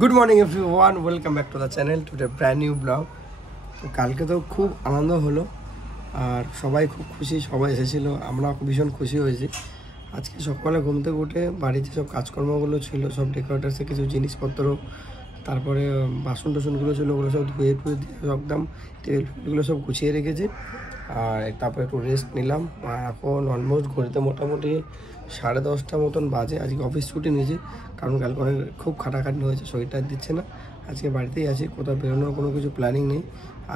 Good morning everyone, welcome back to the channel to the brand new blog. তো কালকে তো খুব আনন্দ হলো আর সবাই খুব খুশি, সবাই এসেছিলো, আমরা ভীষণ খুশি হয়েছি। আজকে সকালে ঘুম থেকে উঠে বাড়িতে সব কাজকর্মগুলো ছিল, সব ডেকোরেটার্সের কিছু জিনিসপত্র, তারপরে বাসন টাসনগুলো ছিল, ওগুলো সব ধুয়ে টুয়ে দিয়ে একদম টেবিলগুলো সব গুছিয়ে রেখেছি। আর তারপরে একটু রেস্ট নিলাম। আর এখন অলমোস্ট ঘড়িতে মোটামুটি 10:30 মতন বাজে। আজকে অফিস ছুটি নিয়েছি কারণ কালকে অনেক খুব খাটাখাটনি হয়েছে, শরীরটা দিচ্ছে না। আজকে বাড়িতেই আছি, কোথাও বেরোনোর কোনো কিছু প্ল্যানিং নেই।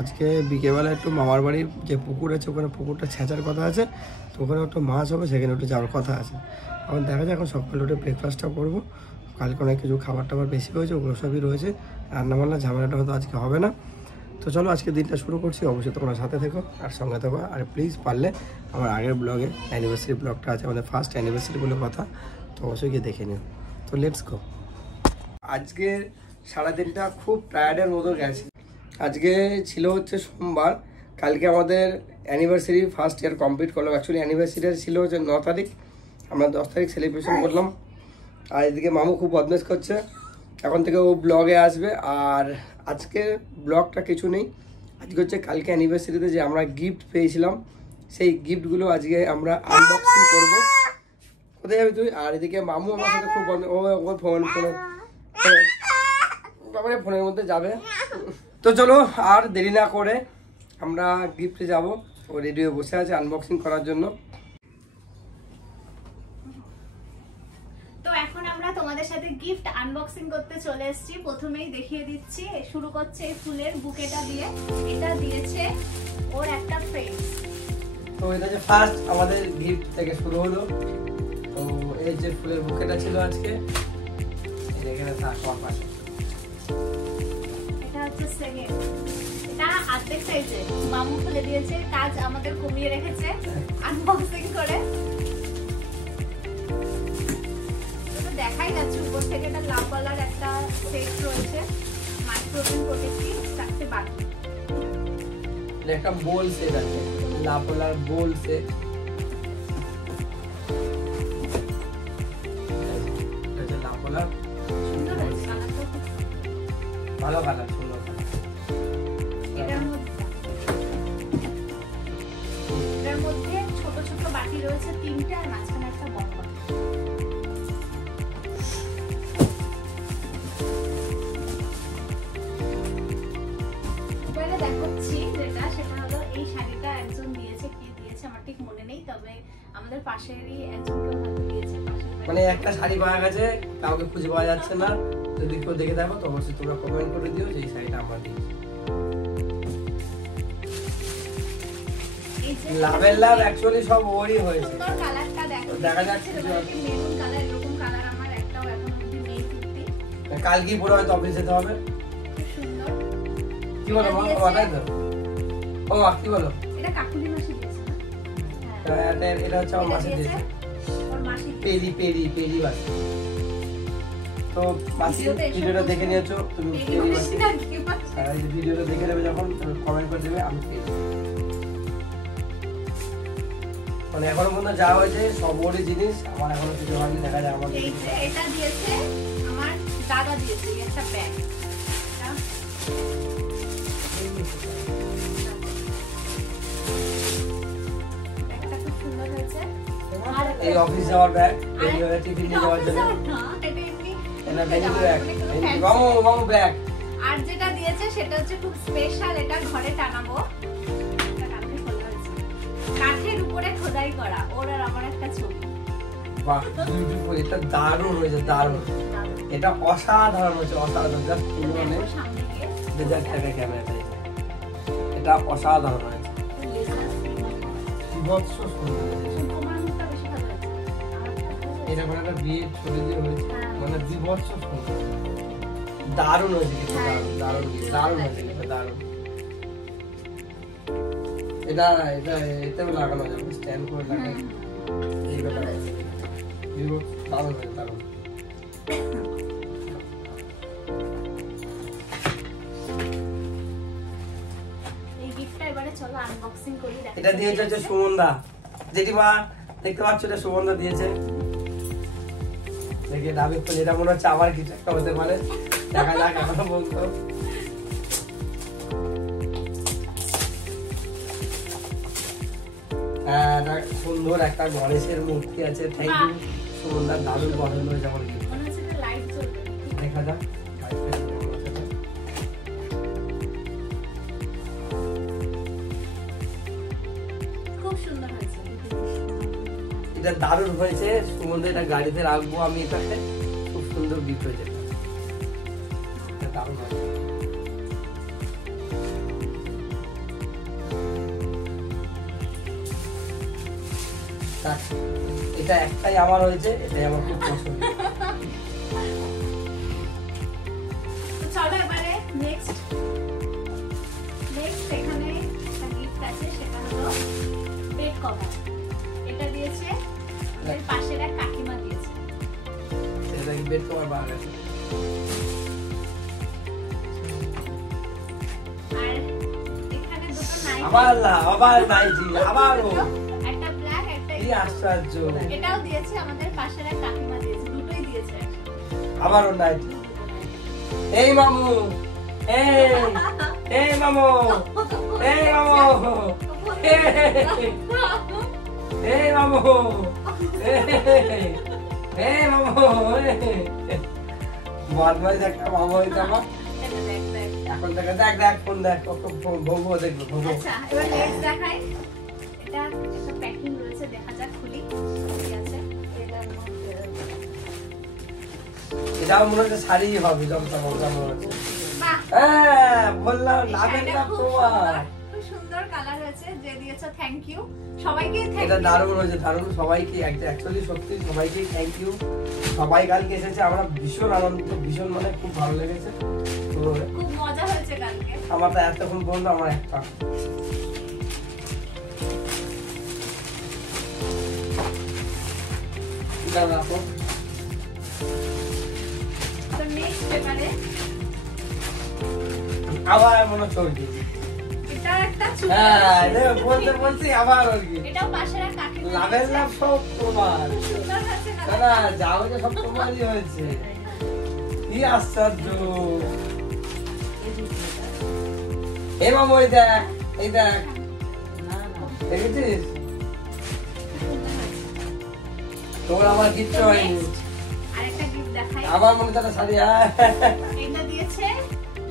আজকে বিকেলবেলা একটু মামার বাড়ির যে পুকুর আছে ওখানে পুকুরটা ছেঁচার কথা আছে, তো ওখানে একটু মাছ হবে, সেখানে একটু যাওয়ার কথা আছে। এখন দেখা যায়, এখন সকালে উঠে ব্রেকফাস্টটা করবো। কালকে অনেক কিছু খাবার টাবার বেশি হয়েছে, ওগুলো সবই রয়েছে। রান্নাবান্না ঝামেলাটা হয়তো আজকে হবে না। তো চলো আজকে দিনটা শুরু করছি। অবশ্যই তোমরা সাথে থেকো আর সঙ্গে থেকো। আর প্লিজ পারলে আমার আগের ব্লগে অ্যানিভার্সারি ব্লগটা আছে, আমাদের ফার্স্ট অ্যানিভার্সারি বলে কথা, তো অবশ্যই গিয়ে দেখে নিও। তো লেটস গো। আজকে সারাদিনটা খুব টায়ার্ডের মতো গেছে। আজকে ছিল হচ্ছে সোমবার, কালকে আমাদের অ্যানিভার্সারি ফার্স্ট ইয়ার কমপ্লিট করলাম। অ্যাকচুয়ালি অ্যানিভার্সারি ছিল হচ্ছে 9 তারিখ, আমরা 10 তারিখ সেলিব্রেশন করলাম। আর এদিকে মামু খুব বদমেশ করছে, এখন থেকে ও ব্লগে আসবে। আর আজকে ব্লগটা কিছু নেই, আজকে হচ্ছে কালকে অ্যানিভার্সারিতে যে আমরা গিফট পেয়েছিলাম, সেই গিফটগুলো আজকে আমরা আনবক্সিং করব। কোথায় যাবি তুই? আর এদিকে মামু আমার সাথে খুব ফোনের মধ্যে যাবে। তো চলো আর দেরি না করে আমরা গিফটে যাব। ও রেডি হয়ে বসে আছে আনবক্সিং করার জন্য। তো এখন আমরা তোমাদের সাথে গিফট আনবক্সিং করতে চলে এসেছি। প্রথমেই দেখিয়ে দিচ্ছি, শুরু করছে এই ফুলের বুকেটা দিয়ে। এটা দিয়েছে ওর একটা ফ্রেন্ড। তো এটা যে ফার্স্ট আমাদের গিফট থেকে শুরু হলো। তো এই যে ফুলের বুকেটা ছিল আজকে, এখানে থাকো পাশে। এটা হচ্ছে সেকেন্ড, এটা অর্ধেক সাইজে মামু খুলে দিয়েছে, কাজ আমাদের কমিয়ে রেখেছে আনবক্সিং করে। দেখাই যাচ্ছে উপর থেকে, এটা লাল কালার একটা সেট রয়েছে, মাইক্রোওয়েভ প্রোটেক্টিভ, থাকছে বাকি একটা বোল সেট আছে, লাল কালার বোল সেট। এটা লাল কালার, সুন্দর আছে কালারটা, ভালো কালার, সুন্দর। এটার মধ্যে ছোট ছোট বাটি রয়েছে 3টে, আর মাঝখানে একটা বড় বাটি। দেখাচ্ছি যেটা, সেটা হলো এই শাড়িটা একজন দিয়েছে, কে দিয়েছে আমার ঠিক মনে নেই, তবে আমাদের পাশেরই একজনকে হয়তো দিয়েছে। মানে একটা শাড়ি পাওয়া গেছে, কাউকে খুঁজে পাওয়া যাচ্ছে না। যদি কেউ দেখে থাকো তো অবশ্যই তোমরা কমেন্ট করে দিও যে এই শাড়িটা আমরা দিয়েছি। লাভের লাভ অ্যাকচুয়ালি সব ওরই হয়েছে। সুন্দর কালারটা দেখো, দেখা যাচ্ছে মেরুন কালার, এরকম কালার আমার একটাও এখনো অবধি নেই কুর্তি। কালকে পরে হয়তো অফিস যেতে হবে। খুব সুন্দর। কি বলো মা? ওটাই তো। ও মা কি বলো? এটা কাকুলি মাসি দিয়েছে না? হ্যাঁ, এটা হচ্ছে আমার মাসি দিয়েছে। ওর মাসি পেরি বাস। তো মাসি ভিডিওটা দেখে নিয়েছো তুমি? পেরি বাস। আর এই ভিডিওটা দেখে নেবে যখন, কমেন্ট করে দেবে আমি পেরি। মানে এখনো পর্যন্ত যা হয়েছে সব ওরই জিনিস, আমার এখনো কিছু হয়নি। দেখা যায় আমাদের এটা দিয়েছে আমার দাদা, দিয়েছে একটা ব্যাগ। ব্যাগটা খুব সুন্দর হয়েছে। আর এই অফিস যাওয়ার ব্যাগ, টিফিন নিয়ে যাওয়ার জন্য। এটা ব্যাগ, মামু ব্যাগ। আর যেটা দিয়েছে সেটা হচ্ছে খুব স্পেশাল, এটা ঘরে টানাবো। কাঠের উপরে খোদাই করা ওর আর আমার একটা ছবি। বাহ, বিউটিফুল। এটা দারুণ হয়েছে, দারুণ। এটা অসাধারণ হয়েছে, অসাধারণ। জাস্ট মানে 2000 টাকা ক্যামেরাটা, এটা অসাধারণ হয়েছে, বিভৎস সুন্দর হয়েছে। তোমার মুখটা বেশি ভালো লাগছে। এটা মানে একটা বিয়ের ছবি দিয়ে হয়েছে, মানে বিভৎস সুন্দর, দারুণ হয়েছে। কিন্তু দারুণ দারুণ হয়েছে, দারুণ। এটা এটা এতেও লাগানো যাবে, স্ট্যান্ড করে লাগানো। এইটা দারুণ হয়েছে, দারুণ। এই গিফটটা এবারে চলো আনবক্সিং করি। এটা দিয়েছে হচ্ছে সুমনদা, জেঠিমা দেখতে পাচ্ছ, এটা সুমনদা দিয়েছে। দেখে দাবি করলে এটা মনে হচ্ছে আবার কিছু একটা হতে পারে, দেখা যাক এখনো বলতো। সুন্দর একটা গণেশের মূর্তি আছে। থ্যাংক ইউ সুমনদা, দারুণ পছন্দ হয়েছে আমার গিফট। দেখা যাক এটা দারুণ হয়েছে সুমনদা, এটা গাড়িতে রাখবো আমি, এটাতে খুব সুন্দর গিফট হয়েছে, এটা দারুণ হয়েছে। এটা একটাই আমার হয়েছে, এটাই আমার খুব পছন্দ। চলো এবারে নেক্সট এখানে একটা গিফট আছে, সেটা হলো বেড কভার। এটা দিয়েছে আমাদের পাশের এক কাকিমা দিয়েছে। এটা বেড কভার বানানো আছে। আর এখানে দুটো নাইটি, আবার নাইটি, আবারও একটা ব্ল্যাক একটা কি আশ্চর্য, এটাও দিয়েছে আমাদের পাশের এক কাকিমা দিয়েছে, দুটোই দিয়েছে। আবারও নাইটি। এই মামু, এই মামু, এই মামু, এই মামু, এই মামু, বদমাইশ একটা মামু হইতে আমার। এখন দেখা দেখ ফোন দেখ, ভোগো দেখবো ভোগো। আচ্ছা এবার নেক্সট দেখাই। এটা একটা প্যাকিং রয়েছে, দেখা যাক খুলি কি আছে। এটাও মনে হচ্ছে শাড়ি হবে, জমটা মজা মনে হচ্ছে। বাহ, হ্যাঁ বললাম এই লাভের শাড়িটা লাভ খুব তোমার। সুন্দর, খুব সুন্দর কালার হয়েছে, যে দিয়েছো থ্যাংক ইউ সবাইকে। থ্যাংক এটা ইউ, দারুণ হয়েছে, দারুণ। সবাইকে অ্যাকচুয়ালি সত্যি সবাইকে থ্যাংক ইউ। সবাই কালকে এসেছে, আমরা ভীষণ আনন্দিত, ভীষণ মানে খুব ভালো লেগেছে। তো খুব মজা হয়েছে কালকে। আমার তো এতক্ষণ পর্যন্ত আমার একটা রাখো। তো নেক্সট পেপারে আবার মনে হচ্ছে ওর কি, এটা একটা ছোট, হ্যাঁ বলতে বলছি আবার ওর কি। এটাও পাশের এক কাকিমা লাভের দিয়েছে। লাভ সব তোমার, খুব সুন্দর হয়েছে না কালারটা। না যা হয়েছে সব তোমারই হয়েছে, কি আশ্চর্য। এই মামু এই দেখ, এই দেখ, দেখেছিস তোর আমার কিচ্ছু হয়নি। আরেকটা গিফট দেখাই। আমার মনে হচ্ছে একটা শাড়ি, হ্যাঁ এটা দিয়েছে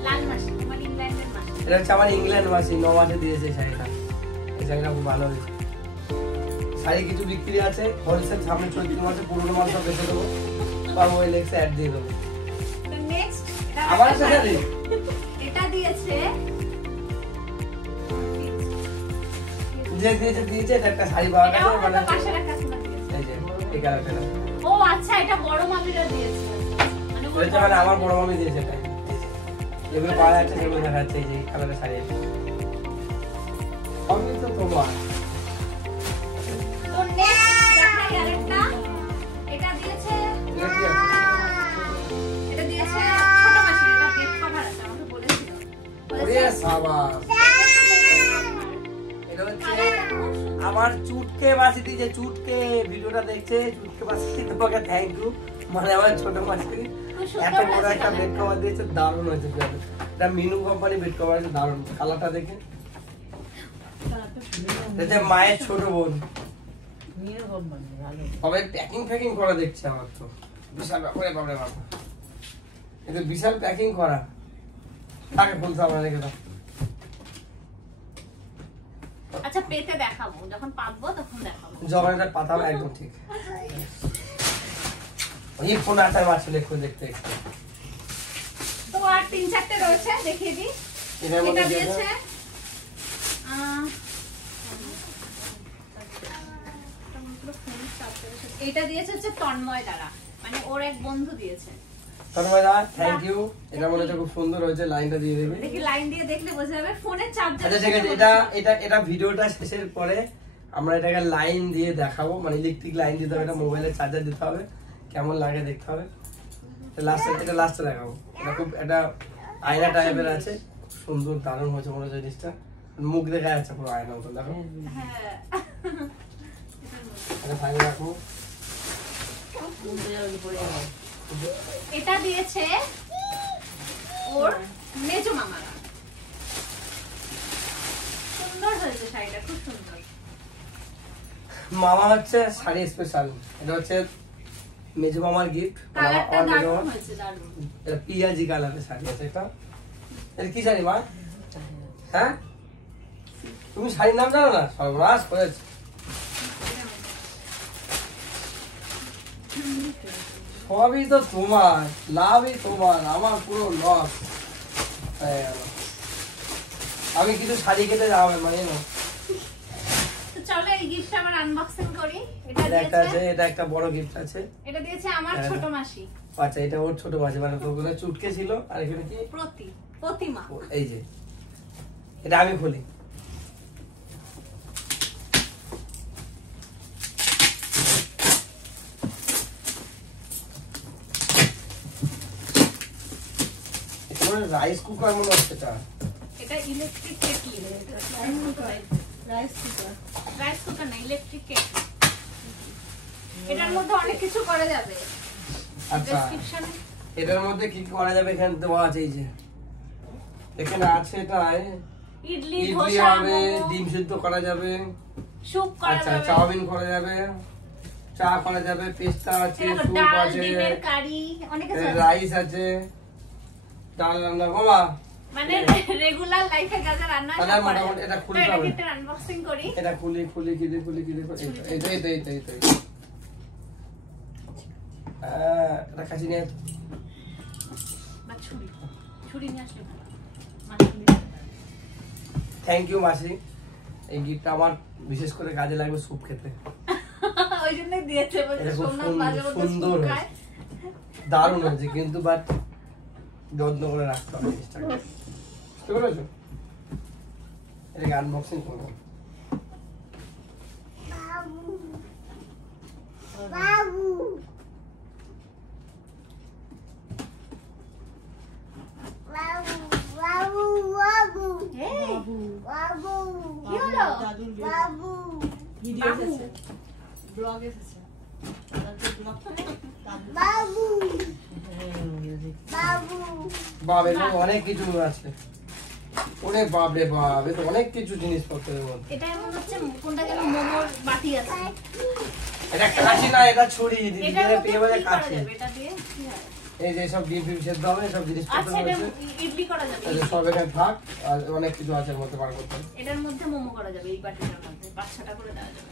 লাল মাসি, আমার ইংল্যান্ডের মাসি। এটা হচ্ছে আমার ইংল্যান্ড মাসি, 9 মাসে দিয়েছে এই শাড়িটা। এই শাড়িটা খুব ভালো হয়েছে। শাড়ি কিছু বিক্রি আছে হোলসেল, সামনে 14 মাসে পুরোনো মাল সব বেঁচে দেবো, পাবো ওই লেক্সে অ্যাড দিয়ে দেবো। তো নেক্সট এটা আবার একটা শাড়ি, এটা দিয়েছে যে দিয়েছে এটা একটা শাড়ি পাওয়া গেছে, এটাও মানে আমার পাশের এক কাকিমা দিয়েছে। এই যে এই কালারটা, ও আচ্ছা, এটা বড় মামিরা দিয়েছে, মানে ওর এটা মানে আমার বড় মামি দিয়েছে এটা। এগুলো পাওয়া যাচ্ছে, সেগুলো দেখা যাচ্ছে, এই যে কালারের শাড়ি আছে। সবই তো তোমার। তো নেক্সট দেখাই আরেকটা। এটা দিয়েছে এটা কি আছে? এটা দিয়েছে ছোট মাসি, এটা বেড কভার আছে, আমাকে বলেছিল। ওরে সাবাস। এটা হচ্ছে আমার চুটকে মাসি দিয়েছে, চুটকে ভিডিওটা দেখছে, চুটকে মাসি তোমাকে থ্যাংক ইউ। মানে আমার ছোট মাসি এত বড় একটা বেড কভার দিয়েছে, দারুণ হয়েছে। এটা মিনু কোম্পানি বেড কভার আছে, দারুণ। কালারটা দেখে, এটা মায়ের ছোট বোন। সবাই প্যাকিং ফ্যাকিং করা দেখছে, আমার তো বিশাল ব্যাপারে বাপরে বাবা, এটা বিশাল প্যাকিং করা। তাকে বলতে আমরা রেখে দাও। আচ্ছা পেতে দেখাবো, যখন পাবো তখন দেখাবো। যখন এটা পাতাম একদম ঠিক। ওই ফোন আসার মাছ লেখো দেখতে। তো আর 3-4টে রয়েছে, দেখিয়ে দিই। এটার মধ্যে এটা দিয়ে দিয়েছে এটা দিয়েছে হচ্ছে তন্ময় দ্বারা, মানে ওর এক বন্ধু দিয়েছে। তন্ময়দা থ্যাংক ইউ। এটা মনে হচ্ছে খুব সুন্দর হয়েছে, লাইনটা দিয়ে দেবে। দেখি লাইন দিয়ে দেখলে বোঝা যাবে, ফোনের চার্জার। আচ্ছা ঠিক আছে, এটা ভিডিওটা শেষের পরে আমরা এটাকে লাইন দিয়ে দেখাবো, মানে ইলেকট্রিক লাইন দিতে হবে, এটা মোবাইলের চার্জার দিতে হবে, কেমন লাগে দেখতে হবে। এটা লাস্টে দেখাবো। এটা খুব একটা আয়না টাইপের আছে, সুন্দর দারুণ হয়েছে মনে হচ্ছে জিনিসটা। মুখ দেখা যাচ্ছে পুরো আয়না মতো, দেখো। হ্যাঁ এটা ফাইনাল রাখবো। এটা দিয়েছে ওর মেজো মামারা। সুন্দর হয়েছে শাড়িটা, খুব সুন্দর। মামা হচ্ছে শাড়ি স্পেশাল, এটা হচ্ছে মেজো মামার গিফট। কালারটা দারুণ হয়েছে, দারুণ। এটা পিয়াজি কালারের শাড়ি আছে। এটা কি শাড়ি মা? হ্যাঁ তুমি শাড়ির নাম জানো না? সর্বনাশ করেছে। সবই তো তোমার, লাভই তোমার, আমার পুরো লস হয়ে গেল। আমি কিছু শাড়ি কেটে যাবে মানে না। তো চলো এই গিফটটা আমরা আনবক্সিং করি। এটা একটা আছে, দিয়েছে, এটা একটা বড় গিফট আছে। এটা দিয়েছে আমার ছোট মাসি। আচ্ছা এটা ওর ছোট মাসি, মানে তোর কোথায় চুটকে ছিল। আর এখানে কি? প্রতিমা। এই যে এটা আমি খুলি। রাইস কুকার মনে হচ্ছে। এটা ইলেকট্রিক কেটলি। রাইস কুকার না, ইলেকট্রিক কেটলি। এটার মধ্যে অনেক কিছু করা যাবে। আচ্ছা ডেসক্রিপশনে এটার মধ্যে কি করা যাবে এখানে দেওয়া আছে। এই যে এখানে আছে, এটাই ইডলি, ইডলি ধোসা, হবে, মোমো, ডিম সিদ্ধ করা যাবে, স্যুপ করা আচ্ছা যাবে, চাউমিন করা যাবে, চা করা যাবে, পেস্তা আছে, এরকম স্যুপ ডাল, আছে, ডিমের কারি, অনেক কিছু আছে। রাইস আছে, ডাল রান্না। বাবা মানে রেগুলার লাইফে যা যা রান্না হয় তাহলে সব করা মোটামুটি যাবে। এটা তো খুলতে এটা হবে। গিফটের আনবক্সিং করি। এটা খুলি কি দিয়ে এই এটা কাছে নিয়ে বা ছুরি নিয়ে আসলে ভালো। মাখন দিয়ে। থ্যাংক ইউ মাসি। এই গিফটটা আমার বিশেষ করে কাজে লাগবে স্যুপ খেতে। ওই জন্যই দিয়েছে, বলছে এটা খুব সোমনাথ মাঝে মধ্যে সুন্দর স্যুপ হয়েছে। খায়। দারুণ হয়েছে কিন্তু বাট যত্ন করে রাখতে হবে জিনিসটাকে, বুঝতে পেরেছো? এটাকে আনবক্সিং করবো। এই, কি হলো? বাব এর মধ্যে অনেক কিছু আছে। ওরে বাপ রে বাপ, এ তো অনেক কিছু জিনিসপত্রের মধ্যে। এটা এমন হচ্ছে কোনটা যেন মোমোর বাটি আছে। এটা কাঁচি না, এটা ছুরি। এটার দিদিরা মধ্যে পেয়ে কি বলে করা কাঁচি। যাবে? এটা দিয়ে কি হয়? এই যে সব ডিম ফিম সেদ্ধ হবে, সব জিনিসপত্র আচ্ছা, এটা রয়েছে। ইডলি করা যাবে। এই যে সব এখানে থাক, আর অনেক কিছু আছে এর মধ্যে বার করতে হবে। এটার মধ্যে মোমো করা যাবে, এই বাটিটার মধ্যে 5-6টা করে দেওয়া যাবে।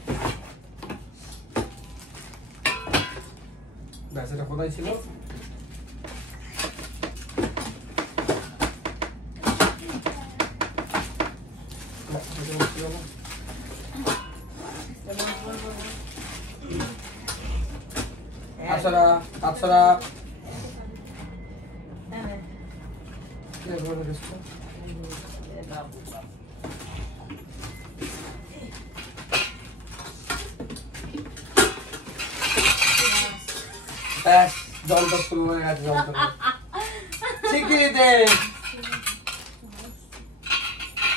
ব্যাস, এটা কোথায় ছিল? না, এটা ছিল না। তাছাড়া ব্যাস, যন্ত্র শুরু হয়ে গেছে। যন্ত্র শিখিয়ে দে।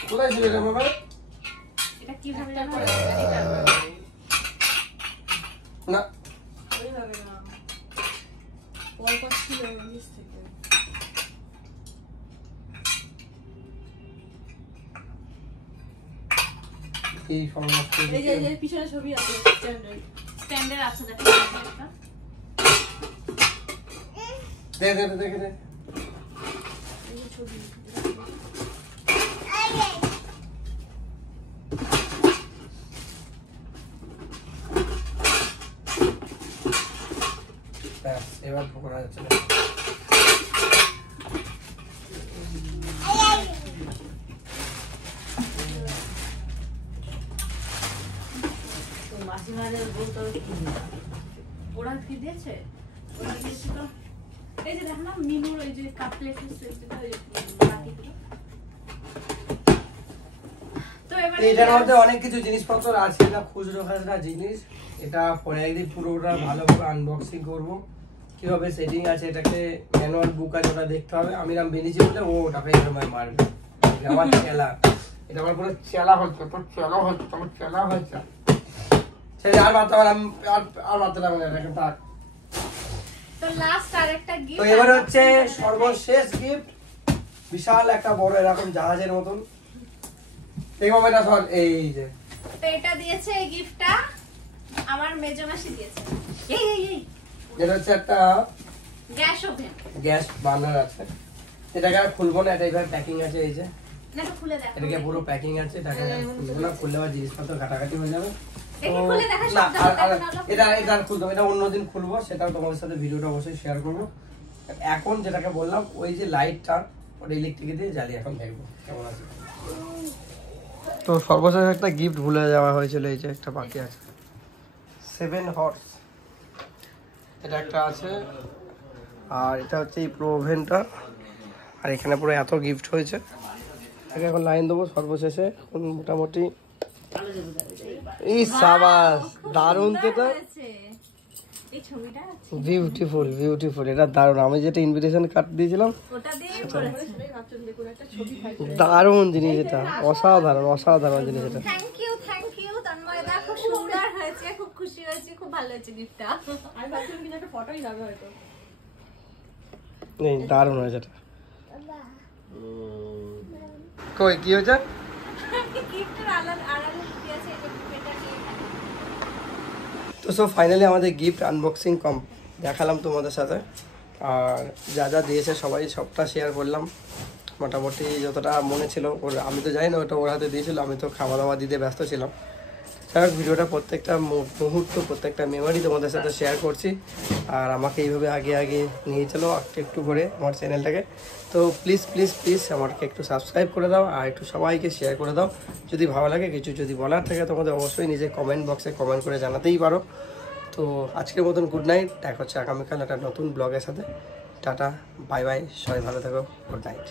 কোথায় ছিল এটা বাবা? এটা কিভাবে জানো? না এই সমস্ত পিছনে ছবি আছে স্ট্যান্ডার্ড আছে, দেখো একটা। দেখে দে। ছবি ব্যাস, এবার পকোড়া যাচ্ছে। ওরা কি দিয়েছে? ওরা দিয়েছে তো এই যে দেখো না মিনুর ওই যে কাপলেটের সেটটা, ওই বাটিগুলো। তো এবারে এটার মধ্যে অনেক কিছু জিনিসপত্র আছে, এটা খুচরো খাচরা জিনিস। এটা পরে একদিন পুরোটা ভালোভাবে আনবক্সিং করব। কিভাবে সেটিং আছে, এটাকে ম্যানুয়াল বুক আছে, ওটা দেখতে হবে। আমি রাম বেরিয়েছি বলে ও ওটাকে মারবে। এটা আমার চেলা, এটা আমার পুরো চেলা হচ্ছে, তোর চেলা হচ্ছে, আমার চেলা হচ্ছে। সে আর মারতে পারলাম, আর মারতে পারলাম না, এটাকে থাক। তো লাস্ট আরেকটা তো গিফট এবারে হচ্ছে সর্বশেষ গিফট, বিশাল একটা বড় এরকম জাহাজের মতন। দেখো এটা সর, এই যে তো এটা দিয়েছে এই গিফটটা আমার মেজো মাসি দিয়েছে। এই এটা হচ্ছে একটা গ্যাস ওভেন। গ্যাস বার্নার আছে, এটাকে আর খুলবো না, এটা এইভাবে প্যাকিং আছে। এই যে না তো খুলে দেখো, এটাকে পুরো প্যাকিং আছে, এটাকে আর খুলবো না, খুললে আবার জিনিসপত্র ঘাটাঘাটি হয়ে যাবে। দেখি খুলে দেখা না, শব্দ এটা আর খুলবো, এটা অন্যদিন খুলবো, সেটাও তোমাদের সাথে ভিডিওটা অবশ্যই শেয়ার করবো। এখন যেটাকে বললাম, ওই যে লাইটটা ওটা ইলেকট্রিক দিয়ে জ্বালিয়ে এখন দেখবো কেমন আছে। তো সর্বশেষ একটা গিফট ভুলে যাওয়া হয়েছিল, এই যে একটা বাকি আছে, 7 হর্স এটা একটা আছে। আর এটা হচ্ছে এই প্রো ওভেনটা, আর এখানে পুরো এত গিফট হয়েছে। এটাকে এখন লাইন দেবো সর্বশেষে। এখন মোটামুটি এই সাবাস, দারুণ তো এটা, এই ছবিটা বিউটিফুল বিউটিফুল, এটা দারুণ। আমি যেটা ইনভিটেশন কার্ড দিয়েছিলাম, ওটা দিয়ে করেছে। দারুণ জিনিস এটা, অসাধারণ অসাধারণ জিনিস এটা। থ্যাংক ইউ তন্ময়দা, খুব সুন্দর হয়েছে, খুব খুশি হয়েছে, খুব ভালো হয়েছে গিফটটা। আমি ভাবছিলাম কিন্তু একটা ফটোই যাবে হয়তো। এই দারুণ হয়েছে এটা। কই কি হয়েছে? গিফটের আড়ালে দিয়েছে এই যে এটা নিয়ে। তো সো ফাইনালি আমাদের গিফট আনবক্সিং দেখালাম তোমাদের সাথে, আর যা যা দিয়েছে সবাই সবটা শেয়ার করলাম মোটামুটি যতটা মনে ছিল। আমি তো জানি না ওটা ওর হাতে দিয়েছিল, আমি তো খাওয়া দাওয়া দিতে ব্যস্ত ছিলাম। যাই ভিডিওটা প্রত্যেকটা মুহূর্ত, প্রত্যেকটা মেমোরি তোমাদের সাথে শেয়ার করছি। আর আমাকে এইভাবে আগে আগে নিয়ে চলো একটু একটু করে আমার চ্যানেলটাকে। তো প্লিজ প্লিজ প্লিজ আমাকে একটু সাবস্ক্রাইব করে দাও, আর একটু সবাইকে শেয়ার করে দাও। যদি ভালো লাগে, কিছু যদি বলার থাকে তোমাদের অবশ্যই নিজে কমেন্ট বক্সে কমেন্ট করে জানাতেই পারো। তো আজকের মতন গুড নাইট, দেখা হচ্ছে আগামীকাল একটা নতুন ব্লগের সাথে। টাটা, বাই বাই, সবাই ভালো থাকো, গুড নাইট।